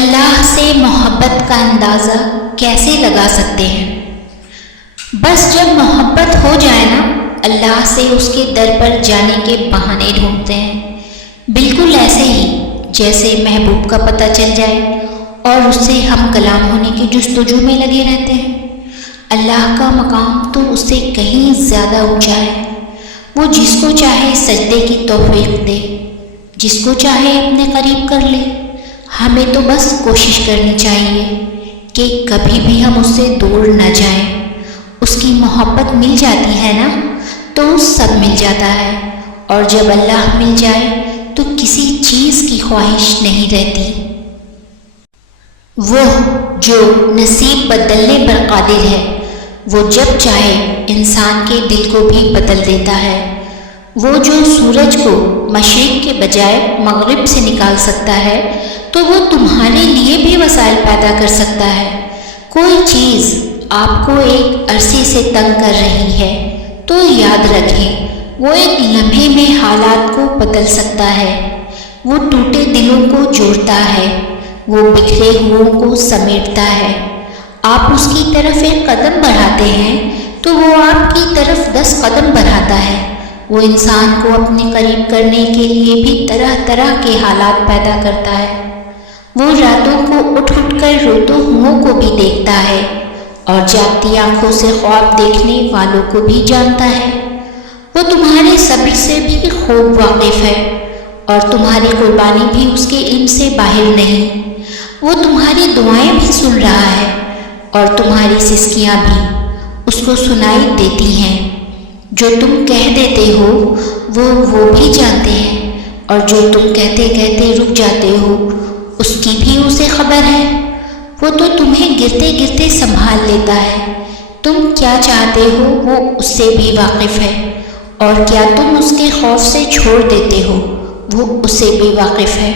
اللہ سے محبت کا اندازہ کیسے لگا سکتے ہیں؟ بس جب محبت ہو جائے نا، اللہ سے اس کے در پر جانے کے بہانے ڈھونڈتے ہیں، بالکل ایسے ہی جیسے محبوب کا پتہ چل جائے اور اس سے ہم کلام ہونے کی جستجو میں لگے رہتے ہیں۔ اللہ کا مقام تو اس سے کہیں زیادہ اونچا ہے۔ وہ جس کو چاہے سجدے کی توفیق دے، جس کو چاہے اپنے قریب کر لے۔ ہمیں تو بس کوشش کرنی چاہیے کہ کبھی بھی ہم اس سے دور نہ جائیں۔ اس کی محبت مل جاتی ہے نا تو سب مل جاتا ہے، اور جب اللہ مل جائے تو کسی چیز کی خواہش نہیں رہتی۔ وہ جو نصیب بدلنے پر قادر ہے، وہ جب چاہے انسان کے دل کو بھی بدل دیتا ہے۔ وہ جو سورج کو مشرق کے بجائے مغرب سے نکال سکتا ہے، تو وہ تمہارے لیے بھی وسائل پیدا کر سکتا ہے۔ کوئی چیز آپ کو ایک عرصے سے تنگ کر رہی ہے تو یاد رکھیں، وہ ایک لمحے میں حالات کو بدل سکتا ہے۔ وہ ٹوٹے دلوں کو جوڑتا ہے، وہ بکھرے ہوئوں کو سمیٹتا ہے۔ آپ اس کی طرف ایک قدم بڑھاتے ہیں تو وہ آپ کی طرف 10 قدم بڑھاتا ہے۔ وہ انسان کو اپنے قریب کرنے کے لیے بھی طرح طرح کے حالات پیدا کرتا ہے۔ وہ راتوں کو اٹھ اٹھ کر روتے ہوں کو بھی دیکھتا ہے، اور جاگتی آنکھوں سے خواب دیکھنے والوں کو بھی جانتا ہے۔ وہ تمہارے صبر سے بھی خوب واقف ہے، اور تمہاری قربانی بھی اس کے علم سے باہر نہیں۔ وہ تمہاری دعائیں بھی سن رہا ہے، اور تمہاری سسکیاں بھی اس کو سنائی دیتی ہیں۔ جو تم کہہ دیتے ہو وہ بھی جانتے ہیں، اور جو تم کہتے کہتے رک جاتے ہو اس کی بھی اسے خبر ہے۔ وہ تو تمہیں گرتے گرتے سنبھال لیتا ہے۔ تم کیا چاہتے ہو وہ اس سے بھی واقف ہے، اور کیا تم اس کے خوف سے چھوڑ دیتے ہو وہ اس سے بھی واقف ہے۔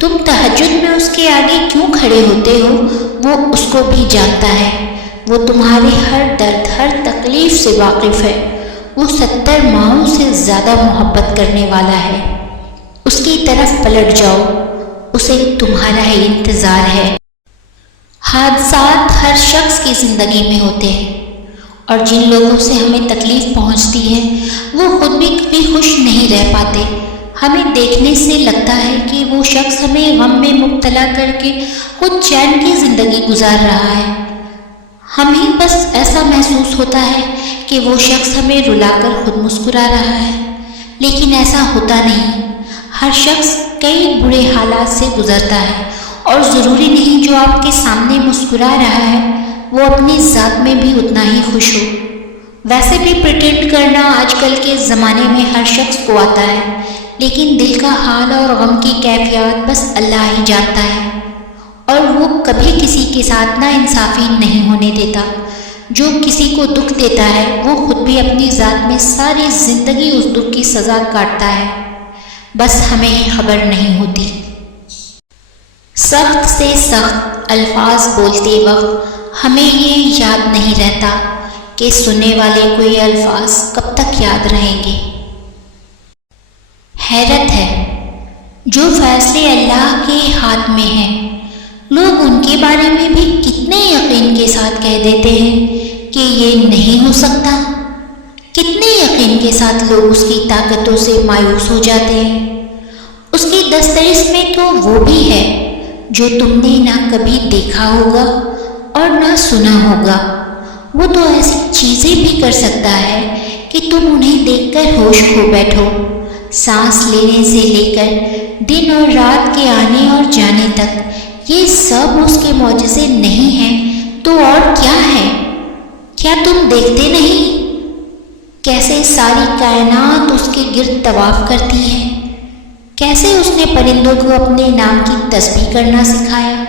تم تہجد میں اس کے آگے کیوں کھڑے ہوتے ہو وہ اس کو بھی جانتا ہے۔ وہ تمہارے ہر درد ہر تکلیف سے واقف ہے۔ وہ 70 ماہوں سے زیادہ محبت کرنے والا ہے۔ اس کی طرف پلٹ جاؤ، اسے تمہارا ہی انتظار ہے۔ حادثات ہر شخص کی زندگی میں ہوتے ہیں، اور جن لوگوں سے ہمیں تکلیف پہنچتی ہے وہ خود بھی کبھی خوش نہیں رہ پاتے۔ ہمیں دیکھنے سے لگتا ہے کہ وہ شخص ہمیں غم میں مبتلا کر کے خود چین کی زندگی گزار رہا ہے۔ ہمیں بس ایسا محسوس ہوتا ہے کہ وہ شخص ہمیں رلا کر خود مسکرا رہا ہے، لیکن ایسا ہوتا نہیں۔ ہر شخص کئی برے حالات سے گزرتا ہے، اور ضروری نہیں جو آپ کے سامنے مسکرا رہا ہے وہ اپنی ذات میں بھی اتنا ہی خوش ہو۔ ویسے بھی پریٹینڈ کرنا آج کل کے زمانے میں ہر شخص کو آتا ہے، لیکن دل کا حال اور غم کی کیفیات بس اللہ ہی جانتا ہے، اور وہ کبھی کسی کے ساتھ نا انصافی نہیں ہونے دیتا۔ جو کسی کو دکھ دیتا ہے وہ خود بھی اپنی ذات میں ساری زندگی اس دکھ کی سزا کاٹتا ہے، بس ہمیں ہی خبر نہیں ہوتی۔ سخت سے سخت الفاظ بولتے وقت ہمیں یہ یاد نہیں رہتا کہ سننے والے کو یہ الفاظ کب تک یاد رہیں گے۔ حیرت ہے، جو فیصلے اللہ کے ہاتھ میں ہیں لوگ ان کے بارے میں بھی کتنے یقین کے ساتھ کہہ دیتے ہیں کہ یہ نہیں ہو سکتا۔ کتنے یقین کے ساتھ لوگ اس کی طاقتوں سے مایوس ہو جاتے ہیں۔ اس کی دسترس میں تو وہ بھی ہے جو تم نے نہ کبھی دیکھا ہوگا اور نہ سنا ہوگا۔ وہ تو ایسی چیزیں بھی کر سکتا ہے کہ تم انہیں دیکھ کر ہوش کھو بیٹھو۔ سانس لینے سے لے کر دن اور رات کے آنے اور جانے تک یہ سب اس کے معجزے نہیں ہیں تو اور کیا ہے؟ کیا تم دیکھتے نہیں کیسے ساری کائنات اس کے گرد طواف کرتی ہے؟ کیسے اس نے پرندوں کو اپنے نام کی تسبیح کرنا سکھایا؟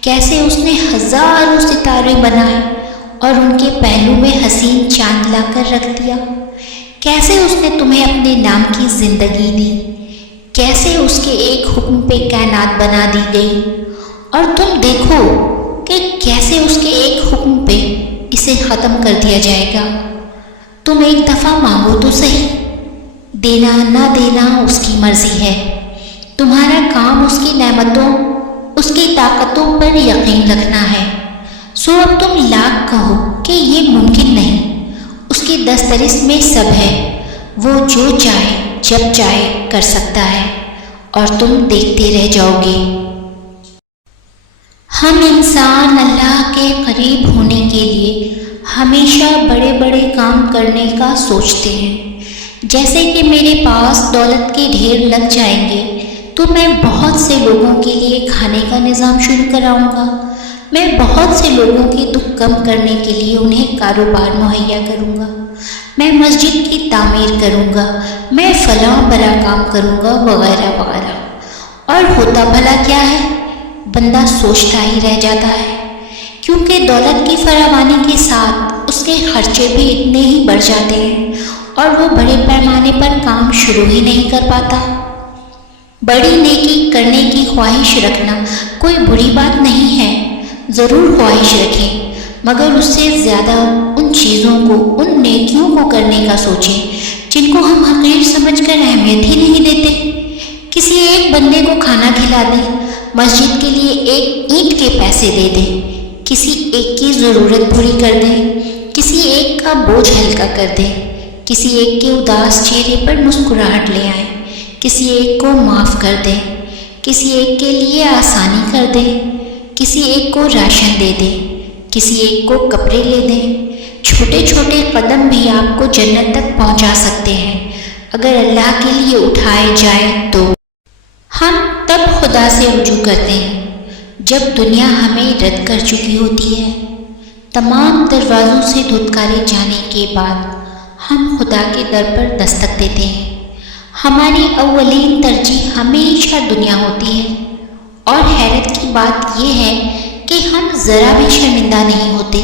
کیسے اس نے ہزاروں ستارے بنائے اور ان کے پہلو میں حسین چاند لا کر رکھ دیا؟ کیسے اس نے تمہیں اپنے نام کی زندگی دی؟ کیسے اس کے ایک حکم پہ کائنات بنا دی گئی؟ اور تم دیکھو کہ کیسے اس کے ایک حکم پہ اسے ختم کر دیا جائے گا۔ تم ایک دفعہ مانگو تو صحیح، دینا نہ دینا اس کی مرضی ہے۔ تمہارا کام اس کی نعمتوں اس کی طاقتوں پر یقین رکھنا ہے۔ سو اب تم لاکھ کہو کہ یہ ممکن نہیں، اس کی دسترس میں سب ہے، وہ جو چاہے جب چاہے کر سکتا ہے، اور تم دیکھتے رہ جاؤ گے۔ ہم انسان اللہ کے قریب ہونے کے لیے ہمیشہ بڑے بڑے کام کرنے کا سوچتے ہیں، جیسے کہ میرے پاس دولت کے ڈھیر لگ جائیں گے تو میں بہت سے لوگوں کے لیے کھانے کا نظام شروع کراؤں گا، میں بہت سے لوگوں کے دکھ کم کرنے کے لیے انہیں کاروبار مہیا کروں گا، میں مسجد کی تعمیر کروں گا، میں فلاں بڑا کام کروں گا، وغیرہ وغیرہ۔ اور ہوتا بھلا کیا ہے؟ بندہ سوچتا ہی رہ جاتا ہے، کیونکہ دولت کی فراوانی کے ساتھ اس کے خرچے بھی اتنے ہی بڑھ جاتے ہیں اور وہ بڑے پیمانے پر کام شروع ہی نہیں کر پاتا۔ بڑی نیکی کرنے کی خواہش رکھنا کوئی بری بات نہیں ہے، ضرور خواہش رکھیں، مگر اس سے زیادہ ان چیزوں کو، ان نیکیوں کو کرنے کا سوچیں جن کو ہم حقیر سمجھ کر اہمیت ہی نہیں دیتے۔ کسی ایک بندے کو کھانا کھلا دیں، مسجد کے لیے ایک اینٹ کے پیسے دے دیں، کسی ایک کی ضرورت پوری کر دیں، کسی ایک کا بوجھ ہلکا کر دیں، کسی ایک کے اداس چہرے پر مسکراہٹ لے آئیں، کسی ایک کو معاف کر دیں، کسی ایک کے لیے آسانی کر دیں، کسی ایک کو راشن دے دیں، کسی ایک کو کپڑے لے دیں۔ چھوٹے چھوٹے قدم بھی آپ کو جنت تک پہنچا سکتے ہیں اگر اللہ کے لیے اٹھائے جائیں تو۔ ہم تب خدا سے رجوع کرتے ہیں جب دنیا ہمیں رد کر چکی ہوتی ہے۔ تمام دروازوں سے دھتکارے جانے کے بعد ہم خدا کے در پر دستک دیتے ہیں۔ ہماری اولین ترجیح ہمیشہ دنیا ہوتی ہے، اور حیرت کی بات یہ ہے کہ ہم ذرا بھی شرمندہ نہیں ہوتے۔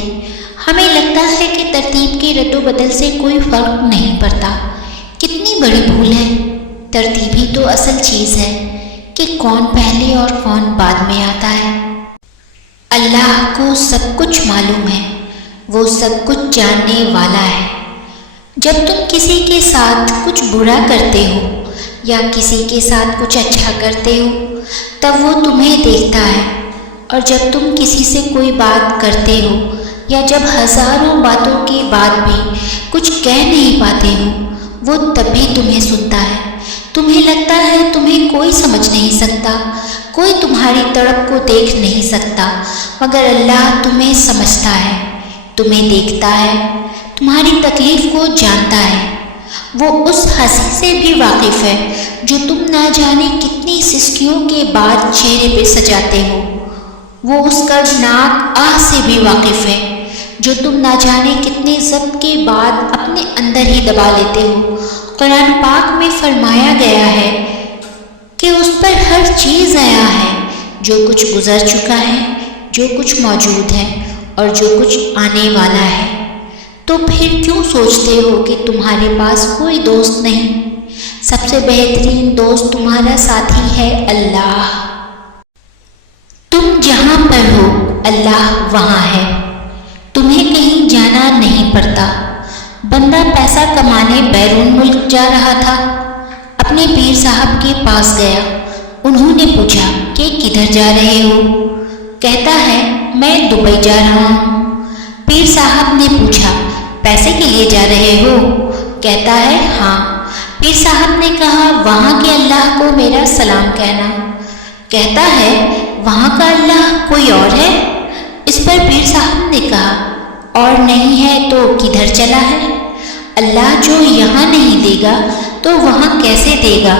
ہمیں لگتا ہے کہ ترتیب کے رد و بدل سے کوئی فرق نہیں پڑتا۔ کتنی بڑی بھول ہے! ترتیب ہی تو اصل چیز ہے کہ کون پہلے اور کون بعد میں آتا ہے۔ اللہ کو سب کچھ معلوم ہے، وہ سب کچھ جاننے والا ہے۔ جب تم کسی کے ساتھ کچھ برا کرتے ہو یا کسی کے ساتھ کچھ اچھا کرتے ہو تب وہ تمہیں دیکھتا ہے، اور جب تم کسی سے کوئی بات کرتے ہو یا جب ہزاروں باتوں کے بعد بھی کچھ کہہ نہیں پاتے ہو وہ تب بھی تمہیں سنتا ہے۔ تمہیں لگتا ہے تمہیں کوئی سمجھ نہیں سکتا، کوئی تمہاری تڑپ کو دیکھ نہیں سکتا، مگر اللہ تمہیں سمجھتا ہے، تمہیں دیکھتا ہے، تمہاری تکلیف کو جانتا ہے۔ وہ اس ہنسی سے بھی واقف ہے جو تم نہ جانے کتنی سسکیوں کے بعد چہرے پہ سجاتے ہو۔ وہ اس دردناک آہ سے بھی واقف ہے جو تم نہ جانے کتنے ضبط کے بعد اپنے اندر ہی دبا لیتے ہو۔ قرآن پاک میں فرمایا گیا ہے کہ اس پر ہر چیز عیاں ہے، جو کچھ گزر چکا ہے، جو کچھ موجود ہے اور جو کچھ آنے والا ہے۔ تو پھر کیوں سوچتے ہو کہ تمہارے پاس کوئی دوست نہیں؟ سب سے بہترین دوست تمہارا ساتھی ہے اللہ۔ تم جہاں پر ہو اللہ وہاں ہے، تمہیں کہیں جانا نہیں پڑتا۔ بندہ پیسہ کمانے بیرون ملک جا رہا تھا، اپنے پیر صاحب کے پاس گیا، انہوں نے پوچھا کہ کدھر جا رہے ہو؟ کہتا ہے میں دبئی جا رہا ہوں۔ پیر صاحب نے پوچھا پیسے کے لیے جا رہے ہو؟ کہتا ہے ہاں۔ پیر صاحب نے کہا وہاں کے اللہ کو میرا سلام کہنا۔ کہتا ہے وہاں کا اللہ کوئی اور ہے؟ اس پر پیر صاحب نے کہا اور نہیں ہے تو کدھر چلا ہے؟ اللہ جو یہاں نہیں دے گا تو وہاں کیسے دے گا؟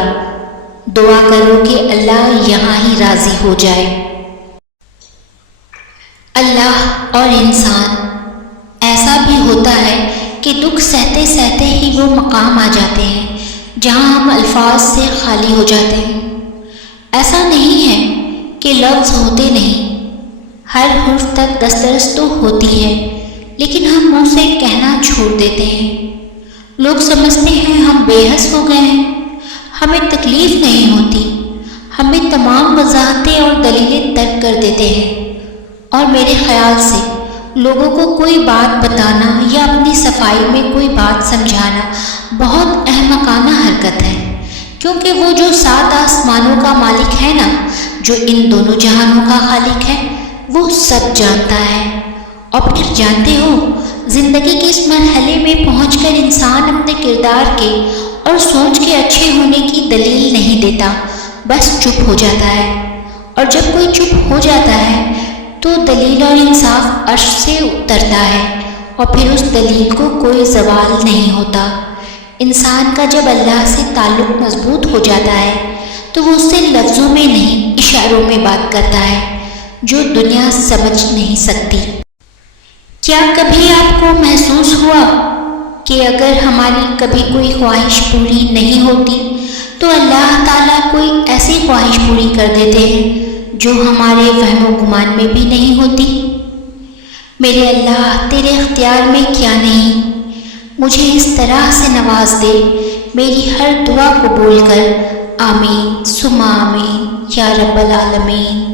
دعا کرو کہ اللہ یہاں ہی راضی ہو جائے۔ اللہ اور انسان، ایسا بھی ہوتا ہے کہ دکھ سہتے سہتے ہی وہ مقام آ جاتے ہیں جہاں ہم الفاظ سے خالی ہو جاتے ہیں۔ ایسا نہیں ہے کہ لفظ ہوتے نہیں، ہر حرف تک دسترس تو ہوتی ہے، لیکن ہم منہ سے کہنا چھوڑ دیتے ہیں۔ لوگ سمجھتے ہیں ہم بے حس ہو گئے ہیں، ہمیں تکلیف نہیں ہوتی، ہمیں تمام وضاحتیں اور دلیلیں ترک کر دیتے ہیں۔ اور میرے خیال سے لوگوں کو کوئی بات بتانا یا اپنی صفائی میں کوئی بات سمجھانا بہت احمقانہ حرکت ہے، کیونکہ وہ جو 7 آسمانوں کا مالک ہے نا، جو ان دونوں جہانوں کا خالق ہے وہ سب جانتا ہے۔ اور پھر جانتے ہو، زندگی کے اس مرحلے میں پہنچ کر انسان اپنے کردار کے اور سوچ کے اچھے ہونے کی دلیل نہیں دیتا، بس چپ ہو جاتا ہے۔ اور جب کوئی چپ ہو جاتا ہے تو دلیل اور انصاف عرش سے اترتا ہے، اور پھر اس دلیل کو کوئی زوال نہیں ہوتا۔ انسان کا جب اللہ سے تعلق مضبوط ہو جاتا ہے تو وہ اس سے لفظوں میں نہیں اشاروں میں بات کرتا ہے، جو دنیا سمجھ نہیں سکتی۔ کیا کبھی آپ کو محسوس ہوا کہ اگر ہماری کبھی کوئی خواہش پوری نہیں ہوتی تو اللہ تعالیٰ کوئی ایسی خواہش پوری کر دیتے ہیں جو ہمارے وہم و گمان میں بھی نہیں ہوتی؟ میرے اللہ، تیرے اختیار میں کیا نہیں، مجھے اس طرح سے نواز دے، میری ہر دعا قبول کر، آمین ثم آمین یا رب العالمین۔